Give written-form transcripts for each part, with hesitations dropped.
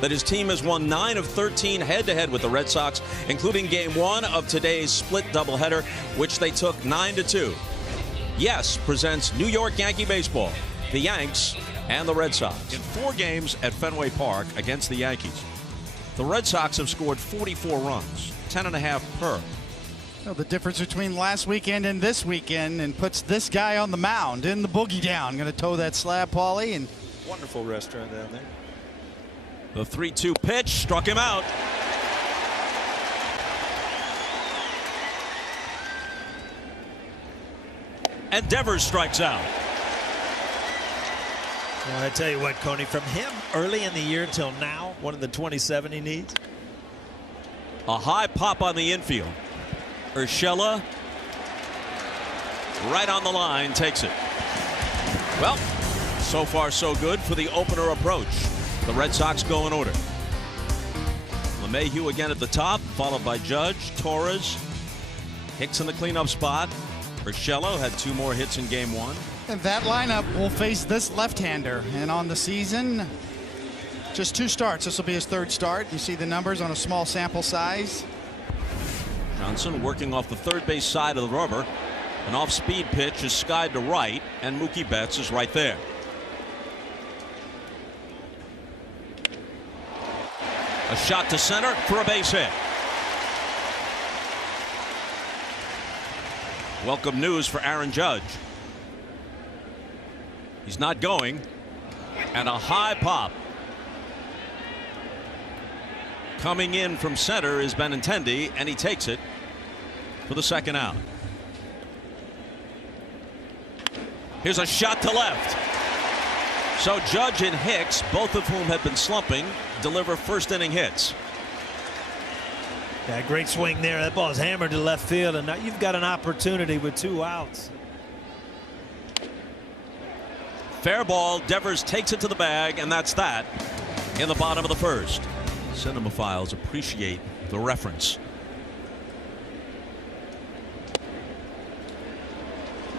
that his team has won 9 of 13 head-to-head with the Red Sox, including Game 1 of today's split doubleheader, which they took 9-2. Yes presents New York Yankee baseball, the Yanks and the Red Sox. In 4 games at Fenway Park against the Yankees, the Red Sox have scored 44 runs, 10.5 per. Well, the difference between last weekend and this weekend, and puts this guy on the mound in the boogie down. Going to toe that slab, Paulie, and wonderful restaurant down there. The 3-2 pitch struck him out. And Devers strikes out. Well, I tell you what, Coney, from him early in the year till now, one of the 27 he needs. A high pop on the infield. Urshela right on the line takes it. Well, so far so good for the opener approach. The Red Sox go in order. LeMahieu again at the top, followed by Judge, Torres, Hicks in the cleanup spot. Urshela had 2 more hits in Game 1. And that lineup will face this left-hander. And on the season, just 2 starts. This will be his 3rd start. You see the numbers on a small sample size. Johnson working off the third base side of the rubber. An off-speed pitch is skied to right, and Mookie Betts is right there. A shot to center for a base hit. Welcome news for Aaron Judge. He's not going. And a high pop. Coming in from center is Benintendi, and he takes it for the 2nd out. Here's a shot to left. So Judge and Hicks, both of whom have been slumping, deliver 1st inning hits. Yeah, great swing there. That ball is hammered to left field, and now you've got an opportunity with 2 outs. Fair ball. Devers takes it to the bag, and that's that in the bottom of the 1st. Cinemaphiles appreciate the reference.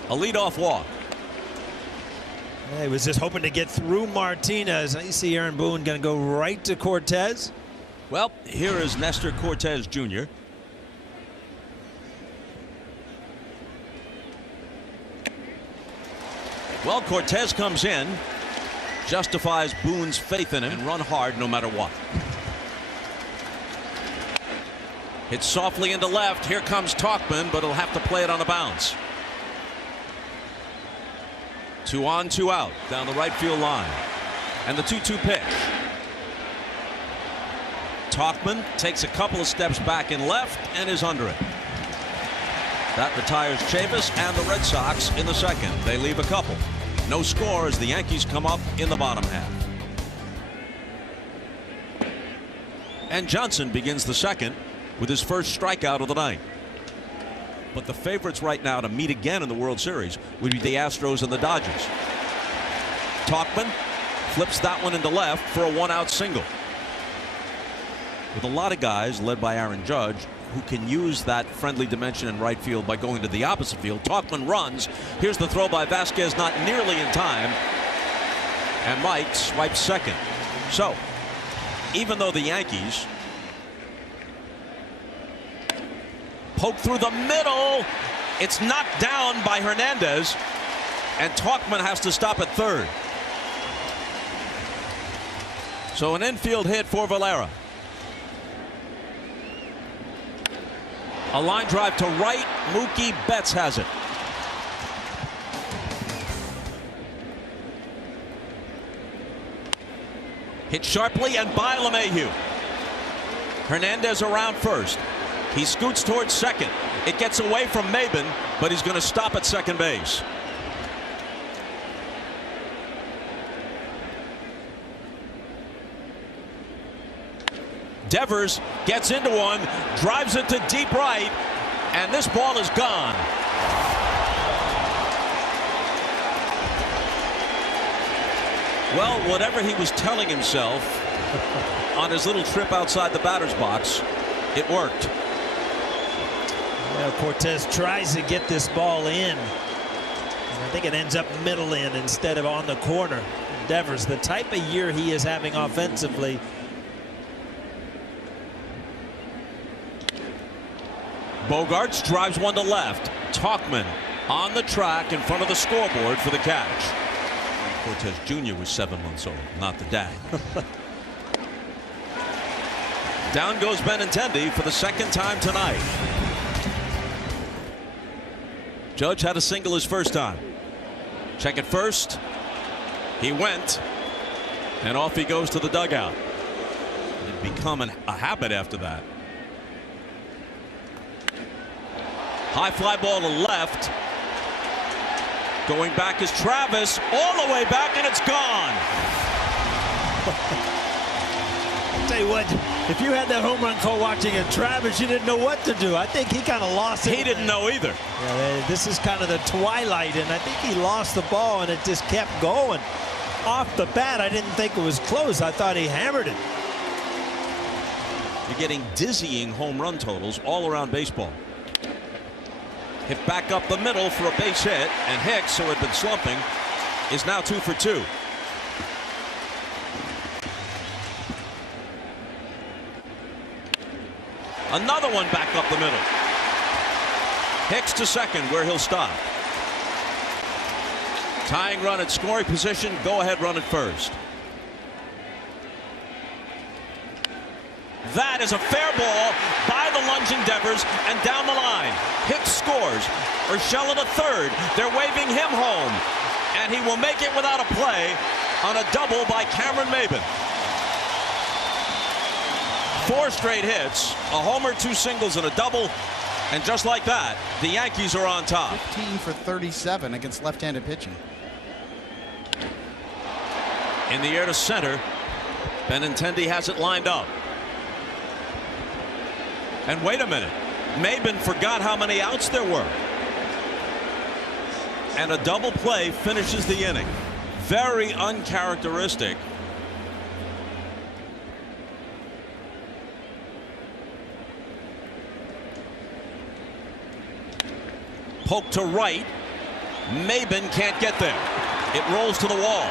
A leadoff walk. Yeah, he was just hoping to get through Martinez. You see Aaron Boone going to go right to Cortez. Well, here is Nestor Cortez Jr. Well, Cortez comes in, justifies Boone's faith in him, and run hard no matter what. Hits softly into left. Here comes Tauchman, but he'll have to play it on a bounce. 2 on, 2 out down the right field line. And the 2-2 pitch. Tauchman takes a couple of steps back in left and is under it. That retires Chavis and the Red Sox in the 2nd. They leave a couple. No score as the Yankees come up in the bottom half. And Johnson begins the 2nd with his 1st strikeout of the night. But the favorites right now to meet again in the World Series would be the Astros and the Dodgers. Tauchman flips that one into left for a 1-out single. With a lot of guys led by Aaron Judge who can use that friendly dimension in right field by going to the opposite field. Tauchman runs. Here's the throw by Vasquez, not nearly in time. And Mike swipes 2nd. So even though the Yankees poke through the middle, it's knocked down by Hernandez, and Tauchman has to stop at 3rd. So an infield hit for Valera. A line drive to right. Mookie Betts has it. Hit sharply and by LeMahieu. Hernandez around 1st. He scoots towards 2nd. It gets away from Maben, but he's going to stop at 2nd base. Devers gets into one, drives it to deep right, and this ball is gone. Well, whatever he was telling himself on his little trip outside the batter's box, it worked. Well, Cortez tries to get this ball in. And I think it ends up middle in instead of on the corner. Devers, the type of year he is having offensively, Bogarts drives one to left. Tauchman on the track in front of the scoreboard for the catch. Cortez Jr. was 7 months old, not the dad. Down goes Benintendi for the second time tonight. Judge had a single his first time. Check it first. He went, and off he goes to the dugout. It had become a habit after that. High fly ball to left. Going back is Travis, all the way back, and it's gone. I'll tell you what, if you had that home run call watching it, Travis, you didn't know what to do. I think he kind of lost it. He didn't know either. Yeah, this is kind of the twilight, and I think he lost the ball, and it just kept going. Off the bat, I didn't think it was close. I thought he hammered it. You're getting dizzying home run totals all around baseball. Hit back up the middle for a base hit, and Hicks, who had been slumping, is now 2 for 2. Another one back up the middle. Hicks to second, where he'll stop. Tying run at scoring position, go ahead run at first. That is a fair ball by the lunging Devers, and down the line. Hicks scores. Urshela to third. They're waving him home, and he will make it without a play on a double by Cameron Maybin. 4 straight hits, a homer, 2 singles, and a double, and just like that, the Yankees are on top. 15 for 37 against left-handed pitching. In the air to center, Benintendi has it lined up. And wait a minute, Maybin forgot how many outs there were. And a double play finishes the inning. Very uncharacteristic. Poke to right. Maybin can't get there. It rolls to the wall.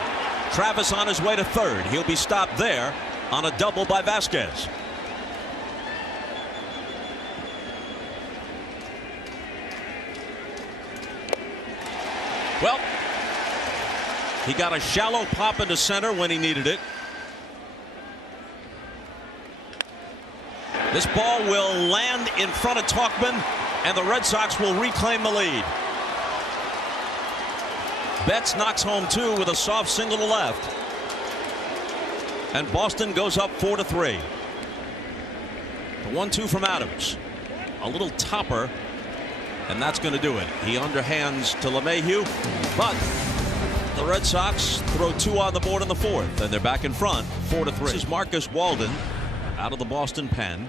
Travis on his way to third. He'll be stopped there on a double by Vasquez. Well, he got a shallow pop into center when he needed it. This ball will land in front of Tauchman, and the Red Sox will reclaim the lead. Betts knocks home 2 with a soft single to left. And Boston goes up 4-3. The 1-2 from Adams. A little topper, and that's going to do it. He underhands to LeMahieu, but the Red Sox throw 2 on the board in the 4th, and they're back in front 4-3. This is Marcus Walden out of the Boston pen.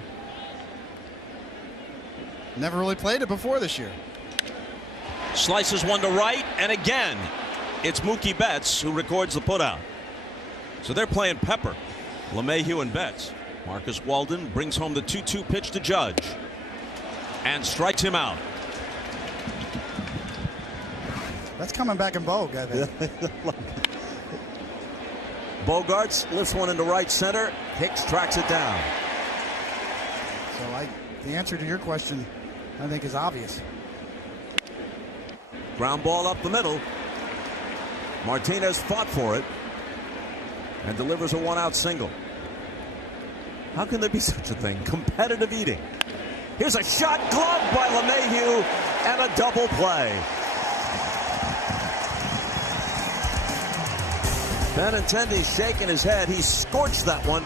Never really played it before this year. Slices one to right, and again it's Mookie Betts who records the putout. So they're playing pepper, LeMahieu and Betts. Marcus Walden brings home the 2-2 pitch to Judge and strikes him out. That's coming back in vogue, I think. Bogarts lifts one into right center. Hicks tracks it down. So the answer to your question, I think, is obvious. Ground ball up the middle. Martinez fought for it and delivers a 1-out single. How can there be such a thing? Competitive eating. Here's a shot gloved by LeMahieu and a double play. Benintendi shaking his head. He scorched that one.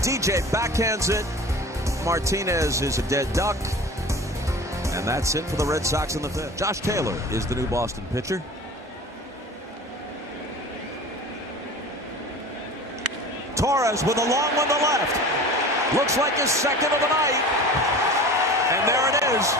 DJ backhands it. Martinez is a dead duck. And that's it for the Red Sox in the 5th. Josh Taylor is the new Boston pitcher. Torres with a long one to left. Looks like his second of the night. And there it is.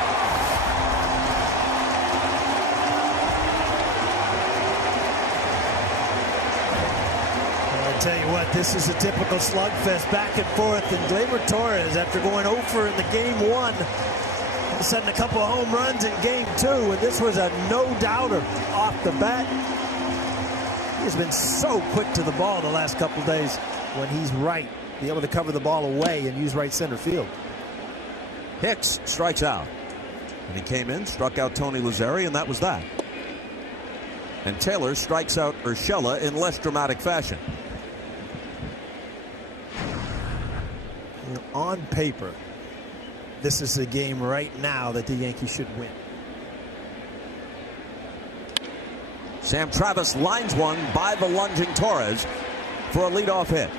I'll tell you what, this is a typical slugfest back and forth. And Gleyber Torres, after going over in the game 1, all of a sudden a couple of home runs in game 2, and this was a no-doubter off the bat. He's been so quick to the ball the last couple of days when he's right, be able to cover the ball away and use right center field. Hicks strikes out. And he came in, struck out Tony Lazzeri, and that was that. And Taylor strikes out Urshela in less dramatic fashion. On paper, this is a game right now that the Yankees should win. Sam Travis lines one by the lunging Torres for a leadoff hit.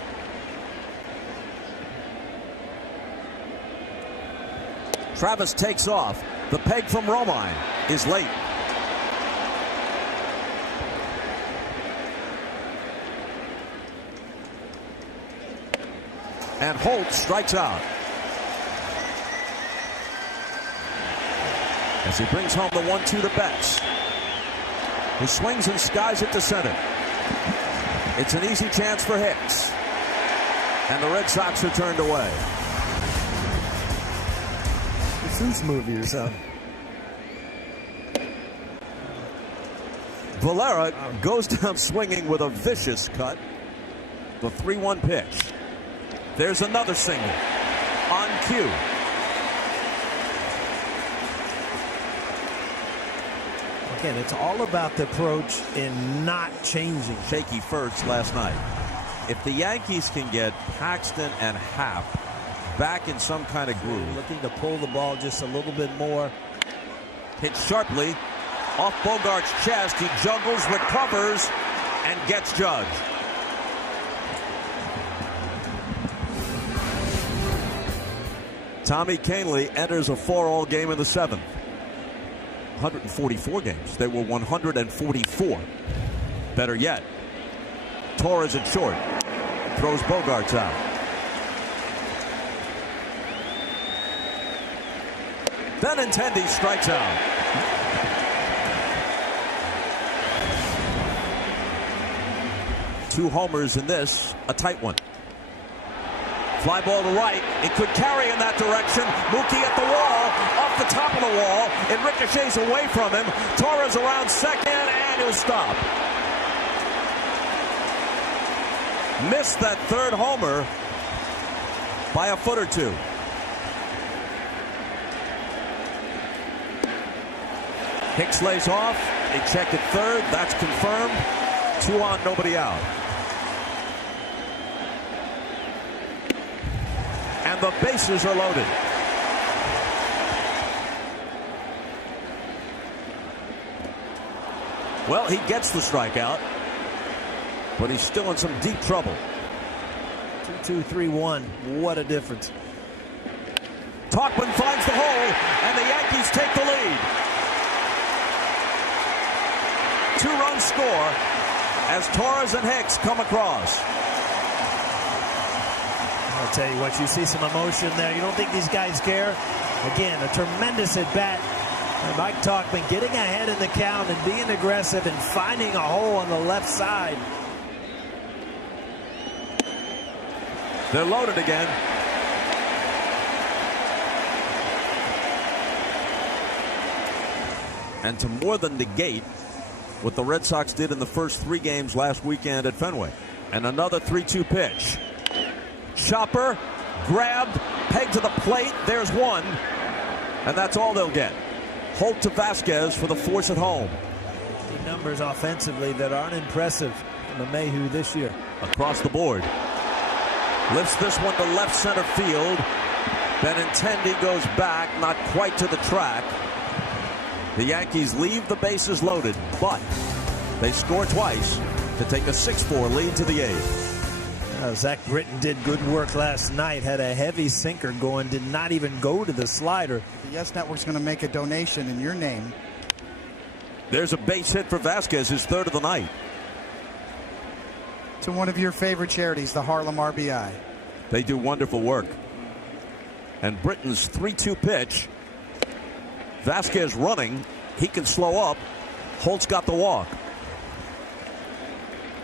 Travis takes off. The peg from Romine is late. And Holt strikes out. As he brings home the 1-2 to Betts, who swings and skies it to center. It's an easy chance for Hicks. And the Red Sox are turned away. This movie or something. Valera goes down swinging with a vicious cut. The 3-1 pitch. There's another single on cue. Again, it's all about the approach and not changing. Shaky first last night. If the Yankees can get Paxton and Happ back in some kind of groove. Looking to pull the ball just a little bit more. Hit sharply off Bogart's chest. He juggles, recovers, and gets judged. Tommy Kahnle enters a 4-all game in the 7th. 144 games. They were 144. Better yet, Torres at short. Throws Bogarts out. Benintendi strikes out. Two homers in this, a tight one. Fly ball to right. It could carry in that direction. Mookie at the wall, off the top of the wall. It ricochets away from him. Torres around second, and he'll stop. Missed that third homer by a foot or two. Hicks lays off. They check at third. That's confirmed. 2 on, nobody out. And the bases are loaded. Well, he gets the strikeout, but he's still in some deep trouble. 2-2-3-1. What a difference. Tauchman finds the hole, and the Yankees take the lead. 2-run score as Torres and Hicks come across. I'll tell you what, you see some emotion there. You don't think these guys care? Again, a tremendous at-bat. Mike Tauchman getting ahead in the count and being aggressive and finding a hole on the left side. They're loaded again. And to more than negate what the Red Sox did in the first 3 games last weekend at Fenway. And another 3-2 pitch. Chopper, grabbed, pegged to the plate. There's one. And that's all they'll get. Holt to Vasquez for the force at home. The numbers offensively that aren't impressive from LeMahieu this year. Across the board. Lifts this one to left center field. Benintendi goes back, not quite to the track. The Yankees leave the bases loaded, but they score twice to take a 6-4 lead to the 8th. Zach Britton did good work last night. Had a heavy sinker going. Did not even go to the slider. The Yes Network's going to make a donation in your name. There's a base hit for Vasquez, his 3rd of the night. To one of your favorite charities, the Harlem RBI. They do wonderful work. And Britton's 3-2 pitch. Vasquez running. He can slow up. Holt's got the walk.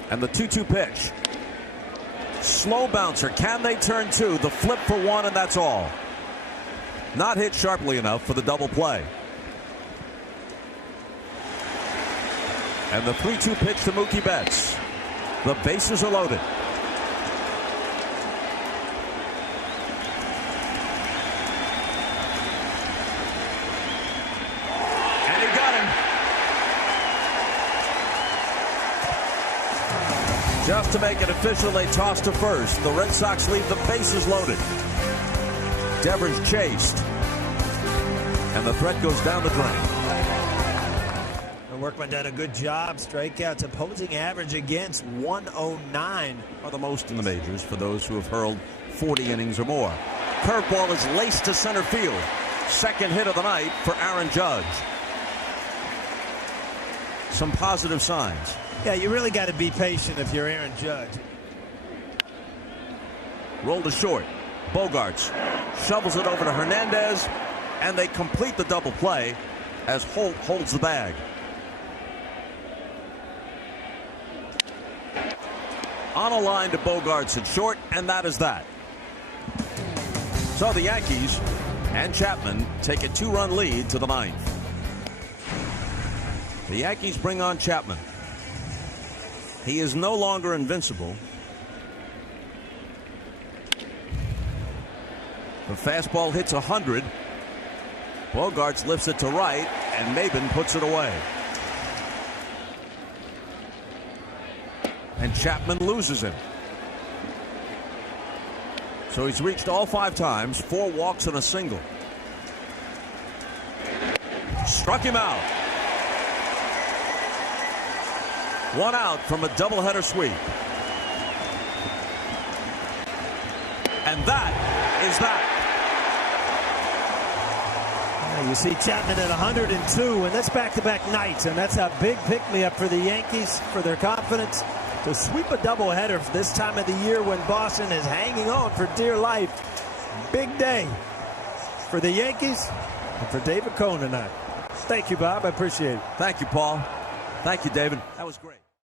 And the 2-2 pitch. Slow bouncer. Can they turn 2? The flip for 1, and that's all. Not hit sharply enough for the double play. And the 3-2 pitch to Mookie Betts. The bases are loaded. to make it official. They toss to first. The Red Sox leave the bases loaded. Devers chased. And the threat goes down the drain. Workman done a good job. Strikeouts, opposing average against 109. Are the most in the majors for those who have hurled 40 innings or more. Curveball is laced to center field. Second hit of the night for Aaron Judge. Some positive signs. Yeah, you really got to be patient if you're Aaron Judge. Roll to short. Bogarts shovels it over to Hernandez, and they complete the double play as Holt holds the bag. On a line to Bogarts at short, and that is that. So the Yankees and Chapman take a 2-run lead to the ninth. The Yankees bring on Chapman. He is no longer invincible. The fastball hits 100. Bogarts lifts it to right, and Maben puts it away. And Chapman loses him. So he's reached all 5 times, 4 walks and a single. Struck him out. 1 out from a doubleheader sweep. And that is that. You see Chapman at 102, and that's back-to-back nights, and that's a big pick-me-up for the Yankees, for their confidence. To sweep a doubleheader this time of the year when Boston is hanging on for dear life. Big day for the Yankees and for David Cohn tonight. Thank you, Bob. I appreciate it. Thank you, Paul. Thank you, David. That was great.